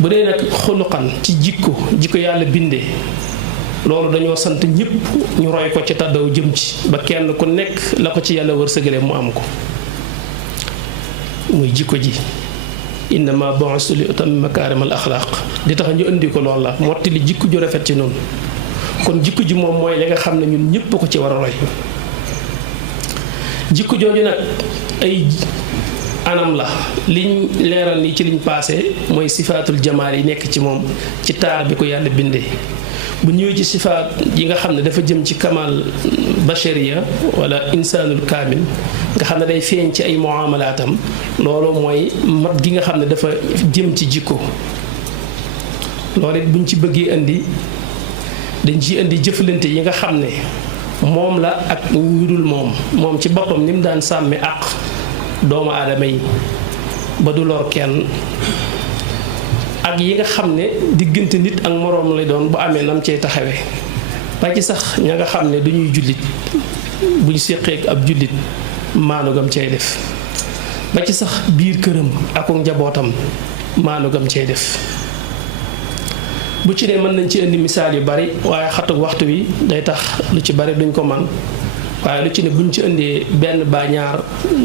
bu dee nag xuluqan ci jikko yàlla bindee loolu dañoo sant ñëpp ñu roy ko ci tàddaw jëm ci ba kenn ku nekk la ko ci yàlla wërsëgale mu am ko muy jikko ji innama bu'istu li utammima makaarimal axlaaq di tax ñu indi ko loolu la motti li jikko ju rafet ci noonu kon jikko ji moom mooy li nga xam ne ñun ñëpp ko ci war a roy jikko jooju nag ay anam la liñ leeral ni ci liñ paase mooy sifaatul jamaal yi nekk ci moom ci taar bi ko yàlla bindee bu ñëwee ci sifaat yi nga xam ne dafa jëm ci kamal bashariya wala insaanul kaamil nga xam ne day feeñ ci ay muamalaatam loolu mooy mat gi nga xam ne dafa jëm ci jikko loolu it buñ ci bëggee indi dañ ci indi jëflante yi nga xam ne moom la ak ñu dul moom ci boppam ni mu daan sàmmi àq doomu aadama yi ba du lor kenn ak yi nga xam ne diggante nit ak moroom lay doon bu amee nam cey taxawee ba ci sax ña nga xam ne duñuy jullit buñ séqee ab jullit maanu gam cey def ba ci sax biir këram ak njabootam maanu gam cey def bu ci ne mën nañ ci indi misaal yu bari waaye xatu waxtu wi day tax lu ci bari duñ ko man waaye lu ci ne buñ ci indee benn ba ñaar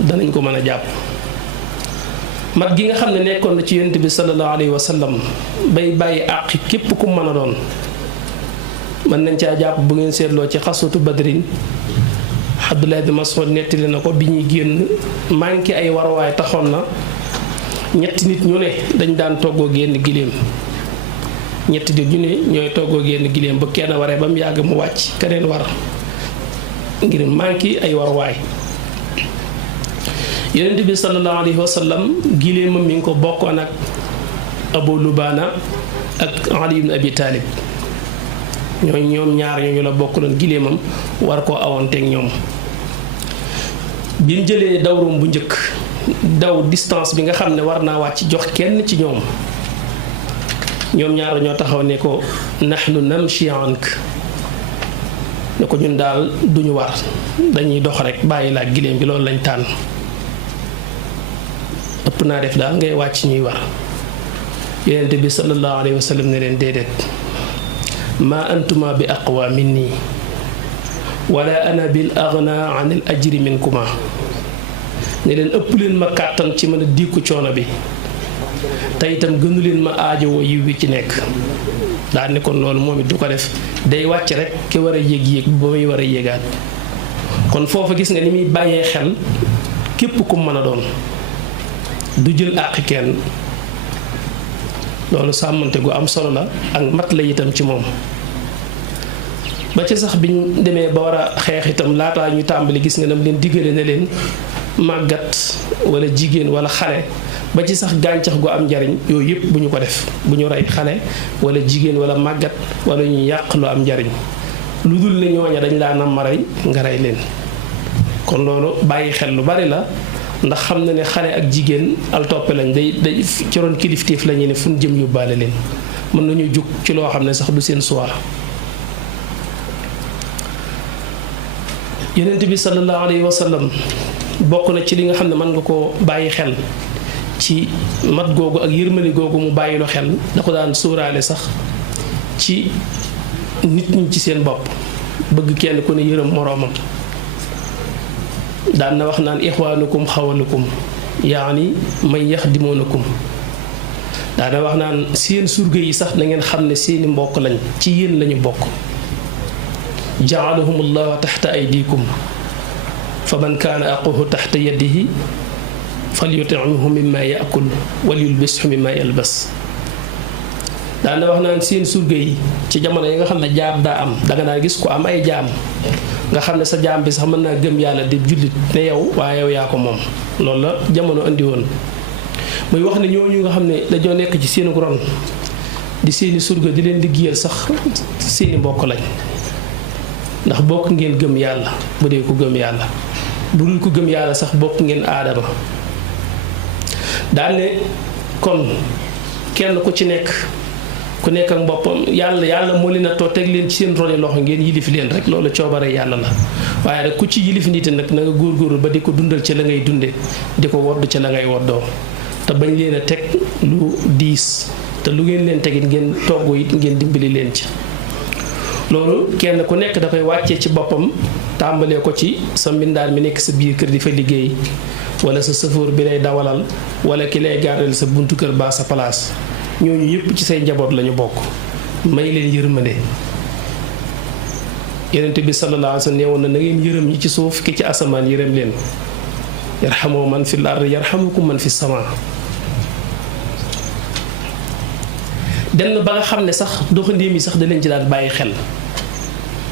danañ ko mën a jàpp mat gi nga xam ne nekkoon na ci yonent bi sallallahu alayhi wa sallam bay bàyyi àq képp ku mën a doon mën nañ caa jàpp bu ngeen seetloo ci xasutu badrin Abdullah ibn Mas'ud nettali na ko bi ñuy génn manqué ay warwaay taxoon na ñetti nit ñu ne dañ daan toggoo génn giléem ñetti nit ñu ne ñooy toggoo génn giléem ba kenn waree ba mu yàgg mu wàcc keneen war ngir manqué ay warwaay yonent bi sallallahu alayhi wa sallam giléemam mi ngi ko bokkoon ak Abu Lubaana ak Ali ibn Abi Talib ñoom ñaar ñooñu la bokkuloon giléemam war koo awanteeg ñoom bi mu jëlee dawrum bu njëkk daw distance bi nga xam ne war naa wàcc jox kenn ci ñoom ñaar ñoo taxaw ne ko nahnu namshi ank ne ko ñun daal duñu war dañuy dox rek bàyyi laa giléem bi loolu lañ tànn ëpp naa def daal ngay wàcc ñuy war yonent bi sallallahu alayhi wa sallam ne leen déedéet ma antuma bi aqwa minni wala ana bil aghna an al ajri minkuma ne leen ëpp leen ma kàttan ci mën a diiku coono bi te itam gënu leen ma aajowoo yiw bi ci nekk daa ne kon loolu moom it du ko def day wàcc rek ki war a yéeg ba muy war a yéegaat kon foofu gis nga ni muy bàyyee xel képp ku mën a doon du jël àq kenn loolu sàmmante gu am solo la ak mat la itam ci moom ba ci sax biñ demee ba war a xeex itam laataa ñu tàmbali gis nga nam leen diggale ne leen màggat wala jigéen wala xale ba ci sax gàncax gu am njariñ yooyu yëpp bu ñu ko def bu ñu rey xale wala jigéen wala màggat wala ñu yàq lu am njariñ lu dul ne ñooña dañ laa nam ma rey nga rey leen kon loolu bàyyi xel lu bari la ndax xam na ne xale ak jigéen al toppe lañ day ci ron kilifteef la ñu ne fu ñu jëm yóbbaale leen mën nañu jug ci loo xam ne sax du seen choix yonent bi sallallahu alayhi wa sallam bokk na ci li nga xam ne mën nga koo bàyyi xel ci mat googu ak yërmande googu mu bàyyi lu xel da ko daan sóoraale sax ci nit ñi ci seen bopp bëgg kenn ku ne yërëm moroomam daan na wax naan ixwaanukum xawalukum yaani may yaxdimunakum daan na wax naan seen surga yi sax na ngeen xam ne seeni mbokk lañ ci yéen lañu bokk jaalahumullahu taxta aydikum fa man kaana aquhu taxta yadihi falyutimhu mimma yaakul walyulbishu mimma yalbas daan na wax naan seen surga yi ci jamono yi nga xam ne jaam daa am danga naa gis ko am ay jaam nga xam ne sa jaam bi sax mën naa gëm yàlla di jullit ne yow waaye yow yaa ko moom loolu la jamono andi woon muy wax ne ñooñu nga xam ne dañoo nekk ci seenu ron di seeni surga di leen liggéeyal sax seeni mbokk lañ ndax bokk ngeen gëm yàlla bu dee ko gëm yàlla bu dul ko gëm yàlla sax bokk ngeen aadama daal ne kon kenn ku ci nekk ku nekk ak boppam yàlla moo leen a too teg leen ci seen roni loxo ngeen yilif leen rek loolu coobare yàlla la waaye rek ku ci yilif nit nag na nga góorgóorlu ba di ko dundal ci la ngay dunde di ko wodd ci la ngay woddoo te bañ leen a teg lu diis te lu ngeen leen tegit ngeen togg it ngeen dimbali leen ci loolu kenn ku nekk da koy wàccee ci boppam tàmbalee ko ci sa mbindaan mi nekk sa biir kër di fa liggéey wala sa sëfoor bi lay dawalal wala ki lay gardel sa buntu kër ba sa place ñooñu yëpp ci say njaboot lañu bokk may leen yërmande yonent bi sallallahu alayhi wa sallam nee woon na ngeen yërëm ñi ci suuf ki ci asamaan yërëm leen yarhamu man fil ard yarhamukum man fis sama dem na ba nga xam ne sax doxandéem yi sax da leen ci daan bàyyi xel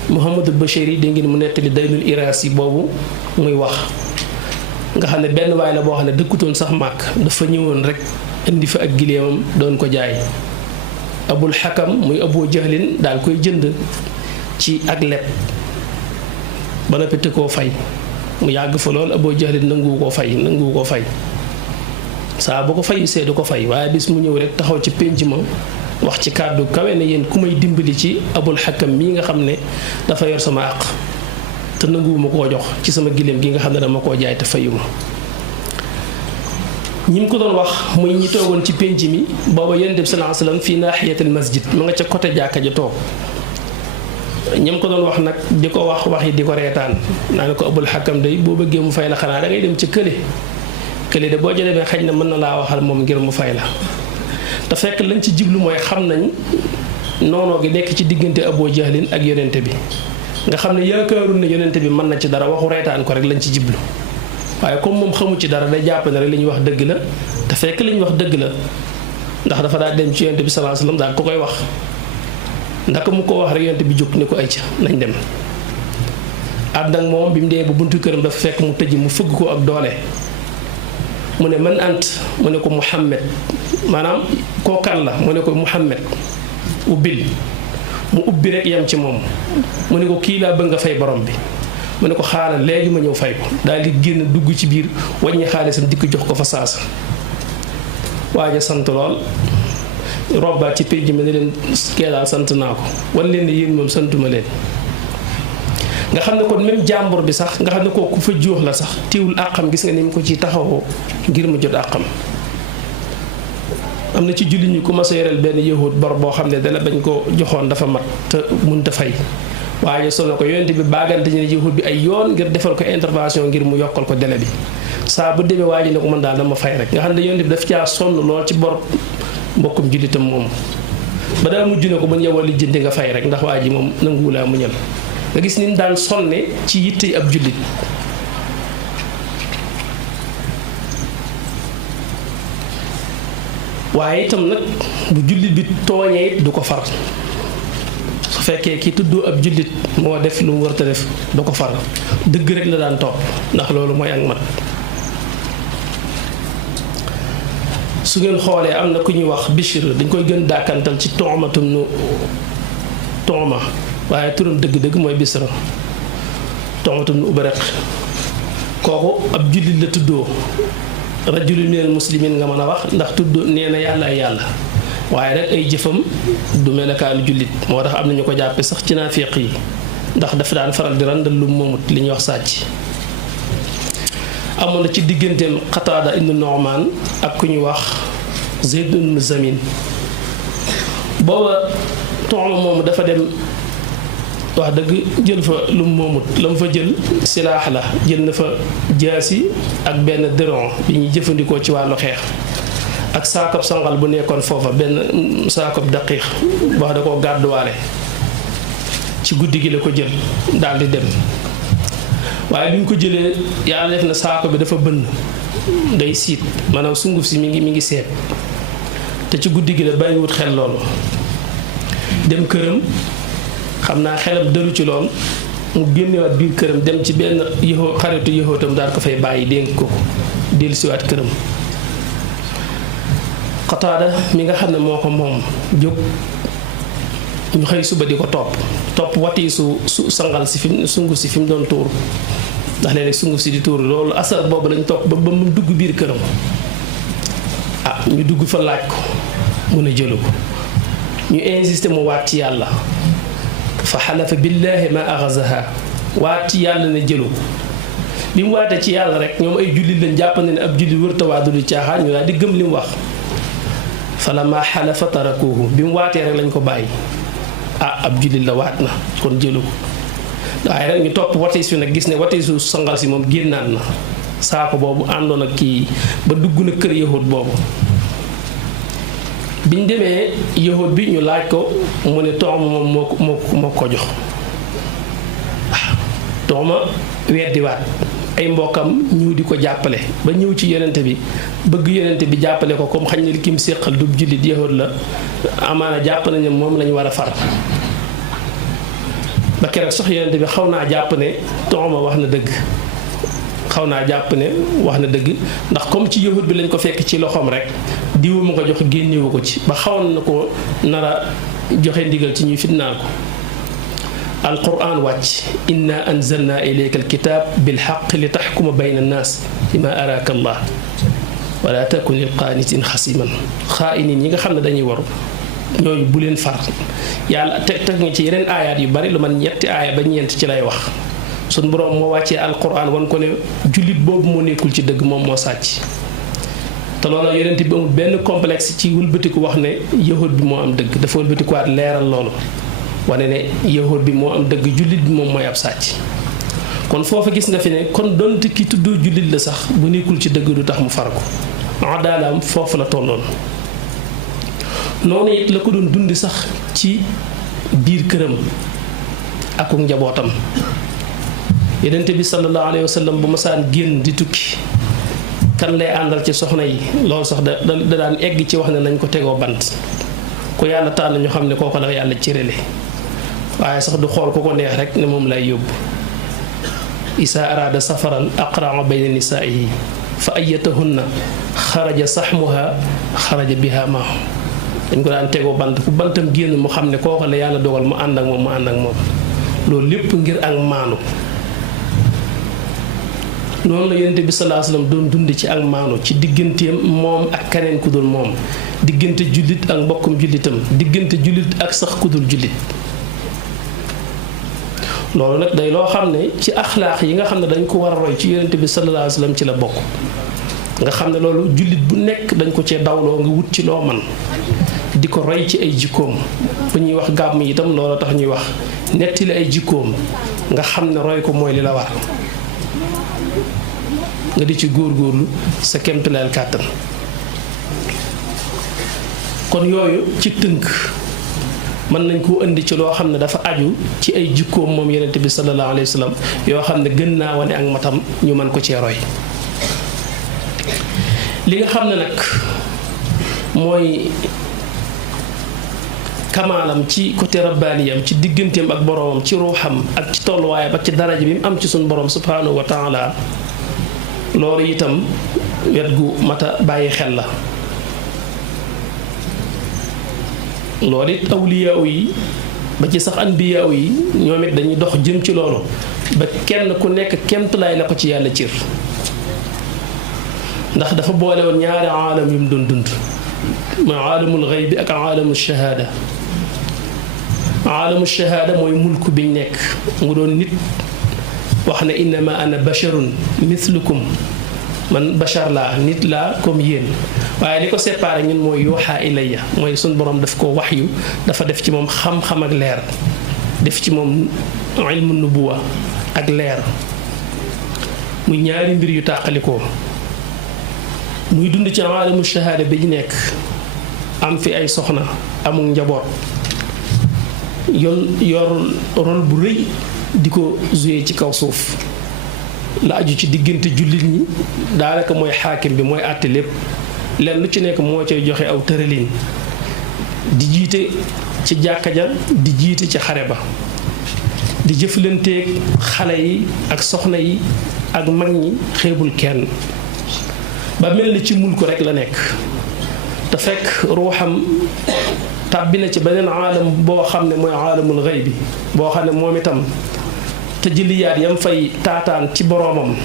Mouhamadul Bachir yi dégg ngeen mu nettali daynul iraas yi boobu muy wax nga xam ne benn waay la boo xam ne dëkkutoon sax màkk dafa ñëwoon rek indi fa ak gileemam doon ko jaay abul xakam muy Abu Jahlin daal koy jënd ci ak leb ba noppi te koo fay mu yàgg fa lool Abu Jahlin nanguwu koo fay saa bu ko fayu see du ko fay waaye bis mu ñëw rek taxaw ci pénc ma wax ci kàddu kawe ne yéen ku may dimbali ci abul xakam mii nga xam ne dafa yor sama àq te nanguwuma koo jox ci sama giléem gi nga xam ne dama koo jaay te fayuma ñi mu ko doon wax muy ñi toogoon ci pénc mi booba yonent bi sallallahu alayhi wasallam fii naaxiyatil masjid mu nga ca côté jàkka ja toog ñam ko doon wax nag di ko wax yi di ko reetaan naa ne ko abul xakam day boo bëggee mu fay la xanaa da ngay dem ca kële de boo jëlee xëy na mën na laa waxal moom ngir mu fay la te fekk lañ ci jiblu mooy xam nañ noonoo gi nekk ci diggante Abu Jahlin ak yonente bi nga xam ne yaakaarul ne yonente bi mën na ci dara waxu reetaan ko rek lañ ci jiblu waaye comme moom xamu ci dara day jàpp ne rek li ñuy wax dëgg la te fekk li ñuy wax dëgg la ndax dafa daal dem ci yonente bi sallallahu alayhi wasallam daal ko koy wax ndaka mu ko wax rek yonente bi jóg ni ko ay ca nañ dem ànd ak moom bi mu dee bu buntu këram dafa fekk mu tëj mu fëgg ko ak doole mu ne man ant mu ne ko Muhammad maanaam kookan la mu ne ko Muhammad ubbil mu ubbi rek yam ci moom mu ne ko kii laa bëgg nga fay borom bi mu ne ko xaaral léegi ma ñëw fay ko daal di génn dugg ci biir wàññi xaalisam dikk jox ko fa saasa waaja sant lool robbaat ci pénc mi ne leen kee daal sant naa ko wan leen ne yéen moom santuma leen nga xam ne kon même jàmbur bi sax nga xam ne kooku fa jóox la sax teewul àqam gis nga ni mu ko ci taxawoo ngir mu jot àqam am na ci jullit ñi ku ma sa yoreel benn yahud bor boo xam ne dala bañ ko joxoon dafa mat te mënut a fay waaye sonn ko yonent bi baagante ñu ne yahud bi ay yoon ngir defal ko intervention ngir mu yokkal ko délai bi saa bu demee waa ji ne ko man daal dama fay rek nga xam ne yonent bi daf caa sonn lool ci bor mbokkum jullitam moom ba daa mujj ne ko mën yow a lijjanti nga fay rek ndax waa ji moom nanguwulaa muñal nga gis ni mu daan sonne ci yitte ab jullit waaye itam nag bu jullit bi tooñee it du ko far su fekkee ki tudd ab jullit moo def lu mu warta def du ko far dëgg rek la daan topp ndax loolu mooy ak mat su ngeen xoolee am na ku ñuy wax Bishr dañ koy gën dàkkantal ci toomatum nu tooma waaye turam dëgg-dëgg mooy Bisra toomatum nu ubareq kooku ab jullit la tuddoo rajulun minal muslimin nga mën a wax ndax tudd nee na yàlla ay yàlla waaye rek ay jëfam du melokaanu jullit moo tax am na ñu ko jàppe sax ci naafiq yi ndax dafa daan faral di randal lu moomut li ñuy wax sàcc amoon na ci digganteem Qataada ibn Nu'man ak ku ñuy wax Zayd ibn Zamin booba tooma moomu dafa dem wax dëgg jël fa lu moomut la mu fa jël silaax la jël na fa jaasi ak benn dëron bi ñuy jëfandikoo ci wàllu xeex ak saakab sangal bu nekkoon foofa benn saakab daqiiq wax da koo gàdduwaale ci guddi gi la ko jël daal di dem waaye bi ñu ko jëlee yàlla def na saako bi dafa bënn day siit maanaam sunguf si mi ngi seet te ci guddi gi la bàyyiwut xel loolu dem këram xam naa xelam dëlu ci lool mu génnewaat biir këram dem ci benn xaritu yëxootam daal ko fay bàyyi dénk ko dellusiwaat këram Qataada mi nga xam ne moo ko moom jóg ñu xëy suba di ko topp wati su sangal si fi sunguf si fi mu doon tuur ndax léeg-léeg sunguf si di tuur loolu asar boobu lañ topp ba mu dugg biir këram ñu dugg fa laaj ko mun a jëlu ko ñu insisté mu waat ci yàlla fa xalafa billaahi ma axazaha waat ci yàlla ne jëlu ko bi mu waatee ci yàlla rek ñoom ay jullit lañ jàpp ne ab jullit wërta waa du di caaxaan ñu daal di gëm li mu wax falamma xalafa tarakuhu bi mu waatee rek lañ ko bàyyi ab jullit la waat na kon jëlu ko waaye rek ñu topp watis fi nag gis ne watisu sangal si moom génnaat na saako boobu àndoon ak kii ba dugg na kër yahud boobu biñ demee yahud bi ñu laaj ko mu ne Tu'ma moom moo ko jox waaw Tu'ma weddiwaat ay mbokkam ñëw di ko jàppale ba ñëw ci yonente bi bëgg yonente bi jàppale ko comme xañ ne li kim séqal du jullit yahud la amaana jàpp nañu moom lañu war a far ba keroog sax yonente bi xaw naa jàpp ne Tu'ma wax na dëgg xaw naa jàpp ne wax na dëgg ndax comme ci yahud bi lañ ko fekk ci loxoom rek diwu mu ko jox génnewu ko ci ba xawoon na ko nara joxe ndigal ci ñuy fitnaal ko alquran wàcc inna anzalna ilayka alkitab bilhaq li taxkuma bayna annas bima araka allah wala takun lil qaanitin xasiman xaa'inin ñi nga xam ne dañuy waru ñooñu bu leen far yàlla teg nga ci yeneen aayaat yu bari lu man ñetti aaya ba ñeent ci lay wax sun borom moo wàccee alquran wan ko ne jullit boobu moo nekkul ci dëgg moom moo sàcc te loolu yonent bi amul benn complexe ci wëlbatiku wax ne yahud bi moo am dëgg dafa wëlbatikuwaat leeral loolu wane ne yahud bi moo am dëgg jullit bi moom mooy ab sàcc kon foofa gis nga fi ne kon donte ki tuddoo jullit la sax bu nekkul ci dëgg du tax mu far ko adaalaam foofu la tolloon noonu it la ko doon dundi sax ci biir këram ak njabootam yonent bi sallallahu alayhi wa sallam bu masaan génn di tukki kan lay àndal ci soxna yi loolu sax da daan egg ci wax ne nañ ko tegoo bant ku yàlla tànn ñu xam ne kooko la yàlla cërale waaye sax du xool ku ko neex rek ne moom lay yóbbu isa araada safaran aqraa bayna nisaihi fa ayatahunna xaraja saxmuha xaraja biha maahu dañ ko daan tegoo bant ku bantam génn mu xam ne kooko la yàlla dogal mu ànd ak moom mu ànd ak moom loolu lépp ngir ak maanu noonu la yonent bi sallallahu alayhi wasallam doon dund ci ak maanu ci digganteem moom ak keneen ku dul moom diggante jullit ak mbokkum jullitam diggante jullit ak sax ku dul jullit loolu nag day loo xam ne ci axlaax yi nga xam ne dañ ko war a roy ci yonent bi sallallahu alayhi wasallam ci la bokk nga xam ne loolu jullit bu nekk dañ ko cee dawloo nga wut ci loo man di ko roy ci ay jikkoom bu ñuy wax gàmm itam loolu tax ñuy wax netti la ay jikkoom nga xam ne roy ko mooy li la war nga di ci góorgóorlu sa kemtulaal kàttan kon yooyu ci tënk mën nañ koo indi ci loo xam ne dafa aju ci ay jikkoom moom yonent bi sallallahu alayhi wa sallam yoo xam ne gën naa wane ak matam ñu mën ko cee roy li nga xam ne nag mooy kamaalam ci côté rabbaaniyam ci digganteem ak boroomam ci ruuxam ak ci tolluwaay ba ci daraja bi mu am ci suñu borom subhanahu wa taala loolu itam wet gu mata bàyyi xel la loolu it awliyaaw yi ba ci sax anbiyaaw yi ñoom it dañuy dox jëm ci loolu ba kenn ku nekk kemtulaay la ko ci yàlla cër ndax dafa boole woon ñaari aalam yu mu doon dund mooy aalamul xayb bi ak aalamul shahaada aalamul shahaada mooy mulku biñ nekk mu doon nit wax ne innama ana basharun mithlukum man bashar laa nit laa comme yéen waaye li ko séparé ñun mooy yuuxaa ilayya mooy suñ borom daf ko waxyu dafa def ci moom xam-xam ak leer def ci moom ilmu nubuwa ak leer muy ñaari mbir yu tàqalikoo muy dund ci aalamu shahaada bi ñu nekk am fi ay soxna amul njaboot yor rôle bu rëy di ko joué ci kaw suuf la aju ci diggante jullit ñi daanaka mooy xaakim bi mooy àtte lépp lenn lu ci nekk moo cay joxe aw tëralin di jiite ci jàkka ja di jiite ci xare ba di jëflanteeg xale yi ak soxna yi ak mag ñi xeebul kenn ba mel ni ci mul ko rek la nekk te fekk ruuxam tàbbi na ci beneen aalam boo xam ne mooy aalamul xayb bi boo xam ne moom itam te jëliyaat yam fay taataan ci boroomam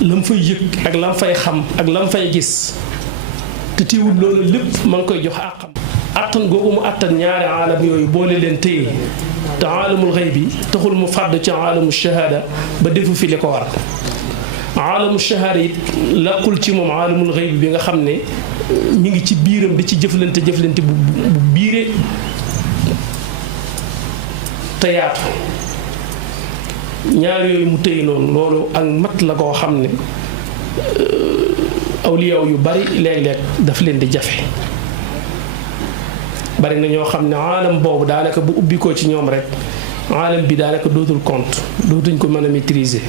lam fay yëg ak lam fay xam ak lam fay gis te teewul loolu lépp ma ngi koy jox àqam àttan googu mu àttan ñaari aalam yooyu boole leen téye te aalamul xayb bi taxul mu fàdd ci aalamu shahaada ba defu fi li ko war aalamu shahaada it laqul ci moom aalamul xayb bi nga xam ne mi ngi ci biiram di ci jëflante bu biire te yaatu ñaar yooyu mu tëy noonu loolu ak mat la koo xam ne awliyaaw yu bari léeg-léeg daf leen di jafe bari na ñoo xam ne aalam boobu daanaka bu ubbi ko ci ñoom rek aalam bi daanaka dootul compte dootuñ ko mën a maîtriser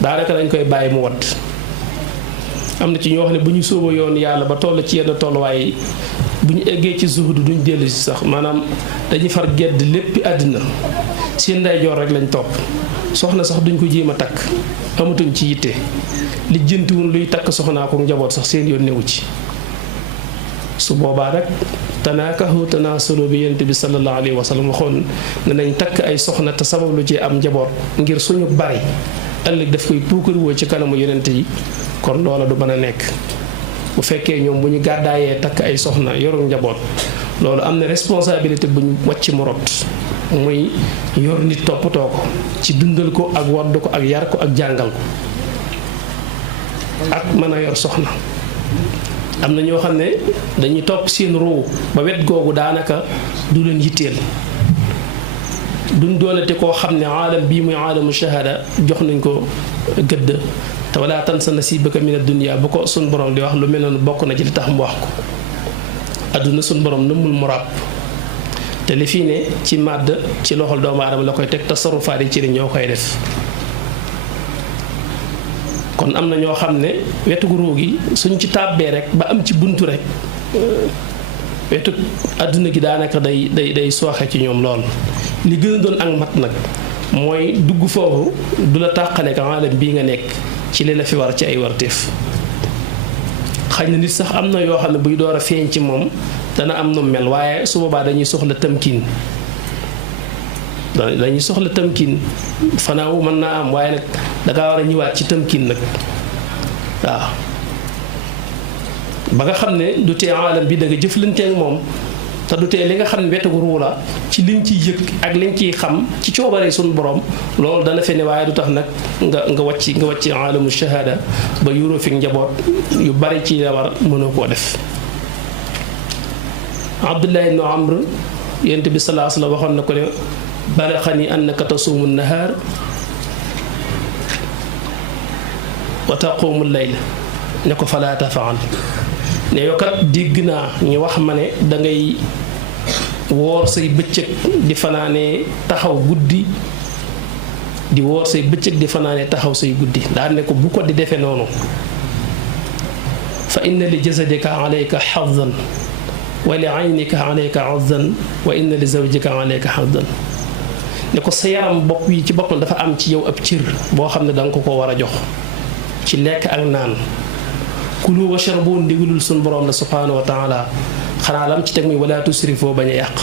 daanaka dañ koy bàyyi mu wadd am na ci ñoo xam ne bu ñu sóoba yoon yàlla ba toll ci yenn tolluwaay bu ñu eggee ci zuhud duñ dellu si sax maanaam dañuy far gedd léppi àddina seen ndeyjoor rek lañ topp soxna sax duñ ko jéem a takk amatuñ ci yitte lijjantiwun luy takk soxnaa ko njaboot sax seen yoon newu ci su boobaa nag tanaakahu tanaasalu bi yonent bi sallallahu alayhi wa sallam waxoon ne nañ takk ay soxna te sabab lu ci am njaboot ngir suñu bari ëllëg daf koy puukarwoo ci kanamu yonent yi kon loola du mën a nekk bu fekkee ñoom bu ñu gàddaayee takk ay soxna yoru njaboot loolu am na responsabilité bu ñu wàcc mu rot muy yor nit toppatoo ko ci dundal ko ak wadd ko ak yar ko ak jàngal ko ak mën a yor soxna am na ñoo xam ne dañuy topp seen ruu ba wet googu daanaka du leen yitteel duñ doonate koo xam ne aalam bii muy aalamu shahada jox nañ ko gëdd te wala tansa nasibaka min ad-dunya bu ko sun borom di wax lu mel noonu bokk na ci li tax mu wax ko adduna sun borom nëmmul mu ràbb te li fii ne ci màdd ci loxol doomu aadama la koy teg tasarufaat yi ci li ñoo koy def kon am na ñoo xam ne wetu ruu gi suñ ci tàbbee rek ba am ci buntu rek wetu adduna gi daanaka day sooxe ci ñoom lool li gën a doon ak mat nag mooy dugg foofu du la tàqale ka aalam bii nga nekk ci li la fi war ci ay warteef xëy na nit sax am na yoo xam ne buy door a feeñ ci moom dana am nu mel waaye su boobaa dañuy soxla tamkin fanaaw mën naa am waaye nag dangaa war a ñëwaat ci tamkin nag waaw ba nga xam ne du tee aalam bi da nga jëflante ak moom te du tee li nga xam ne wetu ruu la ci liñ ciy yëg ak liñ ciy xam ci coobare suñu borom loolu dana fe ne waaye du tax nag nga wàcc aalamu shahada ba yuroo fi njaboot yu bari ci la war mënoo koo def Abdullah ibn Amr yonent bi sallallahu alayhi wa sallam waxoon na ko ne balaxani annaka tasuumu nahaar wa taquumu layl ne ko falaa tafaal ne yow kat dégg naa ñu wax ma ne dangay woor say bëccëg di fanaane taxaw guddi di woor say bëccëg di fanaane taxaw say guddi daan ne ko bu ko di defee noonu fa inna li jasadika alayka xadan wa li aynika alayka azan wa inna li zawjika alayka xadan ne ko sa yaram bopp yi ci boppam dafa am ci yow ab cër boo xam ne danga ko war a jox ci lekk ak naan kulu washrabu ndigalul sun borom la subhanahu wa taala xanaa lam ci teg muy wala tusrifoo bañ a yàq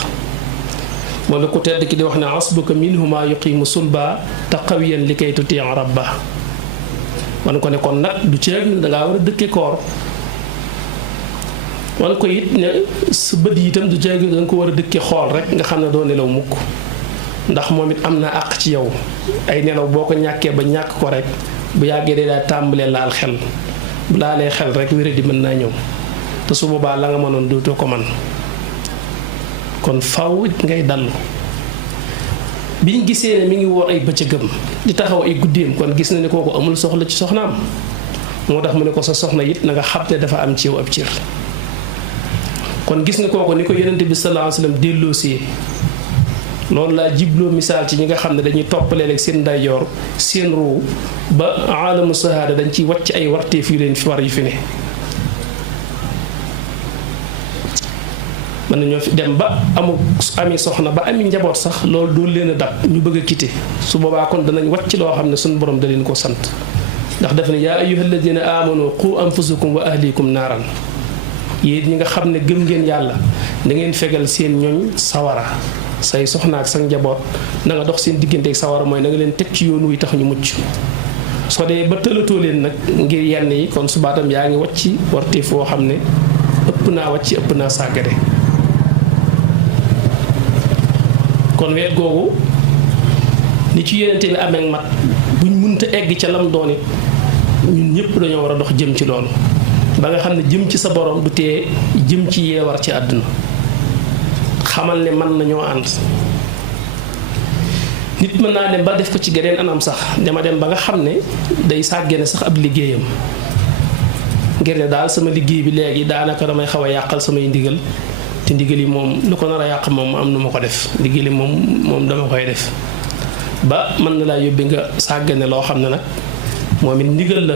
moom la ku tedd ki di wax ne asbuka minhuma yuqimu sulba taqawiyan li kay tuti rabba wan ko ne kon nag du ceeg ne dangaa war a dëkke koor wan ko it ne sa bët yi itam du ceeg ne danga ko war a dëkke xool rek nga xam ne doo nelaw mukk ndax moom it am na àq ci yow ay nelaw boo ko ñàkkee ba ñàkk ko rek bu yàggee day daal tàmbalee laal xel bu laalee xel rek wéré di mën naa ñëw te su boobaa la nga mënoon dootoo ko man kon faw ngay dallu biñ gisee ne mi ngi woor ay bëccëgam di taxaw ay guddeem kon gis na ne kooku amul soxla ci soxnaam moo tax mu ne ko sa soxna it na nga xam ne dafa am ci yow ab cër kon gis nga kooku ni ko yonent bi sallallahu alayhi wasallam delloosee loolu laa jibloo misaal ci ñi nga xam ne dañuy toppaleel ak seen ndeyjoor seen ruu ba aalamu sahaada dañ ciy wàcc ay warteef yu leen fi war yu fi ne mën nañoo fi dem ba ami soxna ba ami njaboot sax loolu doon leen a dab ñu bëgg a quitté su boobaa kon danañ wàcc loo xam ne suñu borom da leen ko sant ndax daf ne yaa ayyuhal ladina amanu qu anfusakum wa ahlikum naaran yéen ñi nga xam ne gëm ngeen yàlla da ngeen fegal seen ñooñ sawara say soxna ak sa njaboot na nga dox seen diggante ak sawara mooy na nga leen teg ci yoon wi tax ñu mucc soo dee ba tëlatoo leen nag ngir yenn yi kon subaatam yaa ngi wàcc warti foo xam ne ëpp naa wàcc ëpp naa sàggade kon weet googu ni ci yonente bi amee mat buñ munta egg ca lam doon it ñun ñëpp dañoo war a dox jëm ci loolu ba nga xam ne jëm ci sa borom du tee jëm ci yee war ci àdduna xamal ne mën nañoo ànd nit mën naa dem ba def ko ci geneen anam sax dama dem ba nga xam ne day sàggane sax ab liggéeyam ngir ne daal sama liggéey bi léegi daanaka damay xaw a yàqal samay ndigal te ndigal yi moom lu ko nar a yàq moom am nu ma ko def ndigal yi moom dama koy def ba mën na laa yóbbi nga sàggane loo xam ne nag moom it ndigal la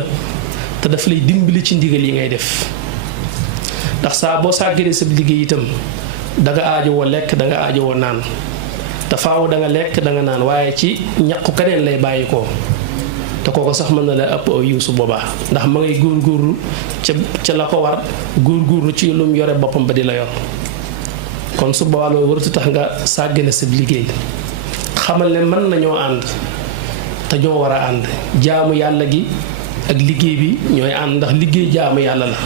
te daf lay dimbali ci ndigal yi ngay def ndax saa boo sàgganee sa liggéey itam da nga aajowoo lekk da nga aajowoo naan te faaw da nga lekk da nga naan waaye ci ñaqu keneen lay bàyyi ko te kooko sax mën na la ëpp aw yiw su boobaa ndax ma ngay góorgóorlu ca la ko war góorgóorlu ci lu mu yore boppam ba di la yor kon su boobaa loolu waratu tax nga sàggane sa liggéey xamal ne mën nañoo ànd te ñoo war a ànd jaamu yàlla gi ak liggéey bi ñooy ànd ndax liggéey jaamu yàlla la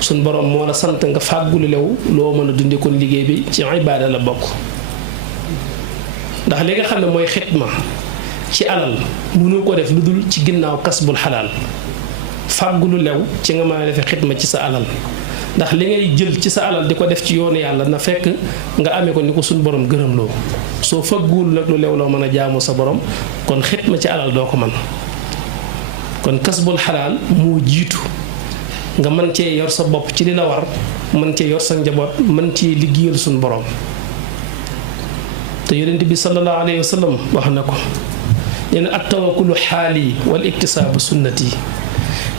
suñ borom moo la sant nga fàggulu lew loo mën a dunde kon liggéey bi ci ibaada la bokk ndax li nga xam ne mooy xitma ci alal mënu ko def lu dul ci ginnaaw kasbul xalaal fàggulu lew ci nga mën a defee xitma ci sa alal ndax li ngay jël ci sa alal di ko def ci yoonu yàlla na fekk nga amee ko ni ko suñ borom gërëm loo soo fagguwul nag lu lew loo mën a jaamu sa borom kon xitma ci alal doo ko mën kon kasbul xalaal moo jiitu nga mën cee yor sa bopp ci li la war mën cee yor sa njaboot mën cee liggéeyal suñ borom te yonent bi sallallahu alayhi wa sallam wax na ko nee na at tawakkulu xaali wal iktisaabu sunnati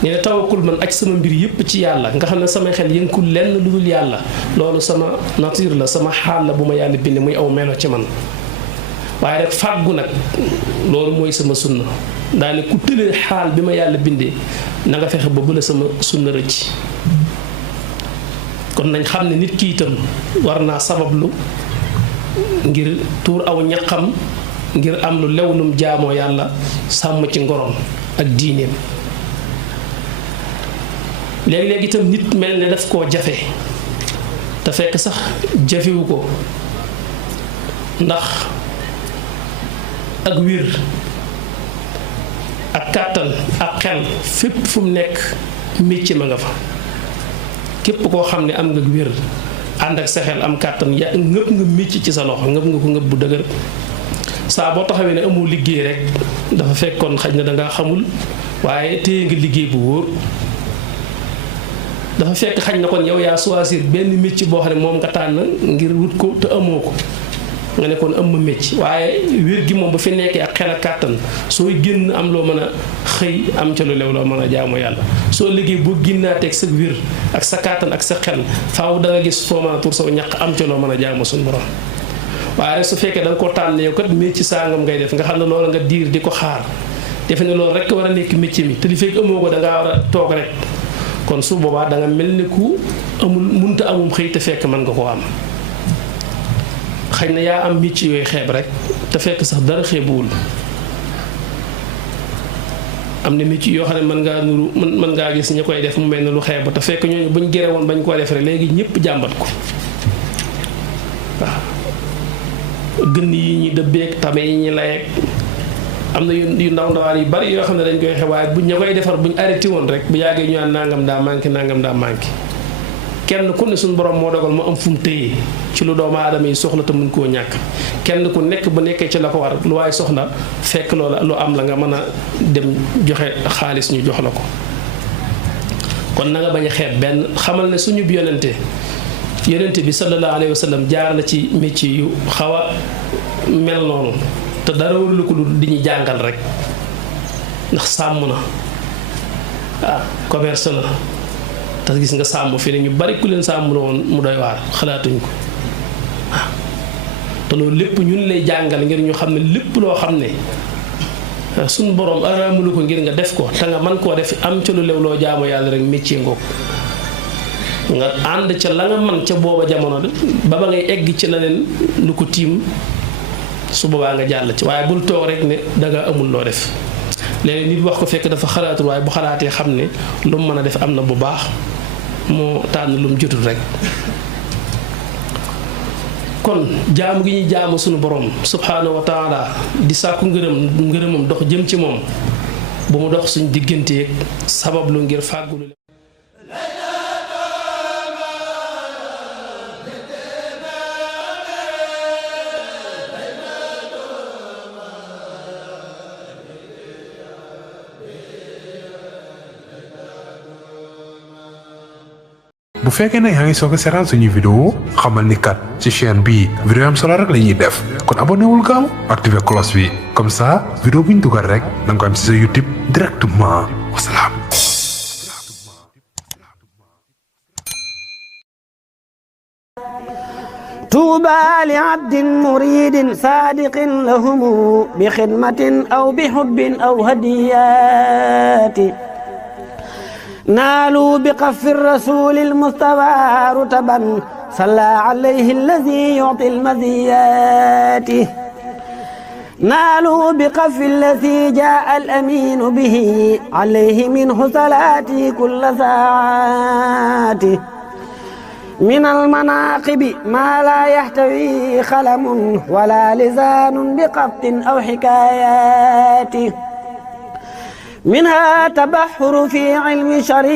nee na tawakkul man aj sama mbir yépp ci yàlla nga xam ne samay xel yënkul lenn lu dul yàlla loolu sama nature la sama xaal la bu ma yàlla bind muy aw melo ci man waaye rek fàggu nag loolu mooy sama sunna daane ku tëlee xaal bi ma yàlla bindee na nga fexe ba bëla sama sunna rëcc kon nañ xam ne nit ki itam war naa sabablu ngir tuur aw ñaqam ngir am lu lew lum jaamoo yàlla sàmm ci ngorom ak diineem léeg-léeg itam nit mel ne daf koo jafe te fekk sax jafewu ko ndax ak wir ak kàttan ak xel fépp fu mu nekk métier ma nga fa képp koo xam ne am nga wér ànd ak sa xel am kàttan ya ngëpp nga métier ci sa loxo ngëpp nga ko ngëpp bu dëgër saa boo taxawee ne amoo liggéey rek dafa fekkoon xaj na dangaa xamul waaye téye nga liggéey bu wóor dafa fekk xaj na kon yow yaa choisir benn métier boo xam ne moom nga tànn ngir wut ko te amoo ko nga ne kon am ma métier waaye wér gi moom bu fi nekkee ak xel ak kàttan sooy génn am loo mën a xëy am ca lu lew loo mën a jaamu yàlla soo liggéey boo génnaateeg sa wér ak sa kàttan ak sa xel faaw da nga gis foo mën a tur saw ñaq am ca loo mën a jaamu suñu borom waaye rek su fekkee da nga ko tànn yow kat métier sangam ngay def nga xam ne loolu nga diir di ko xaar defe ne loolu rek war a nekk métier mi te li fekk amoo ko da ngaa war a toog rek kon su boobaa da nga mel ni ku amul munta amum xëy te fekk mën nga koo am xëy na yaa am métier yooyu xeeb rek te fekk sax dara xeebuwul am na métier yoo xam ne mën ngaa nuru mën ngaa gis ñi koy def mu mel ne lu xeeb te fekk ñooñu buñ gere woon bañ koo def rek léegi ñëpp jàmbat ko waaw gën yi ñi dëbbeeg tame yi ñi layeeg am na yu ndaw ndawaan yu bari yoo xam ne dañ koy xew waaye buñ ña koy defar buñ arrêté woon rek bu yàggee ñu naan nangam daa manqué kenn ku ne suñu borom moo dogal mu am fu mu téye ci lu doomu aadama yi soxla te mun koo ñàkk kenn ku nekk bu nekkee ci la ko war lu waaye soxla fekk loola lu am la nga mën a dem joxe xaalis ñu jox la ko kon na nga bañ a xeeb benn xamal ne suñu yonente bi sallallahu alayhi wa sallam jaar na ci métier yu xaw a mel noonu te dara warul ko lu di ñu jàngal rek ndax sàmm na commerce na te gis nga sàmm fi ne ñu bari ku leen sàmm na woon mu doy waar xalaatuñ ko te loolu lépp ñun lay jàngal ngir ñu xam ne lépp loo xam ne suñu borom araamulu ko ngir nga def ko te nga mën koo def am ca lu lew loo jaamu yàlla rek métier ngoog nga ànd ca la nga man ca booba jamono de ba ngay egg ci leneen lu ko tiim su boobaa nga jàll ci waaye bul toog rek ne danga amul loo def léegi nit wax ko fekk dafa xalaatul waaye bu xalaatee xam ne lu mu mën a def am na bu baax moo tànn lu mu jotul rek kon jaamu gi ñuy jaamu sunu borom subhaanahu wa taala di sàkku ngërëmam dox jëm ci moom bu mu dox suñ digganteeg sabab lu ngir fàggulu bu fekkee ne yaa ngi soog a seetaan suñuy vidéo xamal ni kat ci chaîne bii vidéo am solo rek la ñuy def kon abonné wul gaaw activé cloche bi comme ça vidéo bu ñu dugal rek da nga ko am ci sa YouTube directement wasalaam. طوبى لعبد مريد صادق لهم بخدمة أو بحب أو هديات نالوا بقف الرسول المصطفى رتبا صلى عليه الذي يعطي المزيات نالوا بقف الذي جاء الأمين به عليه منه صلاتي كل ساعات من المناقب ما لا يحتوي خلم ولا لسان بقبط أو حكايات منها تبحر في علم شريع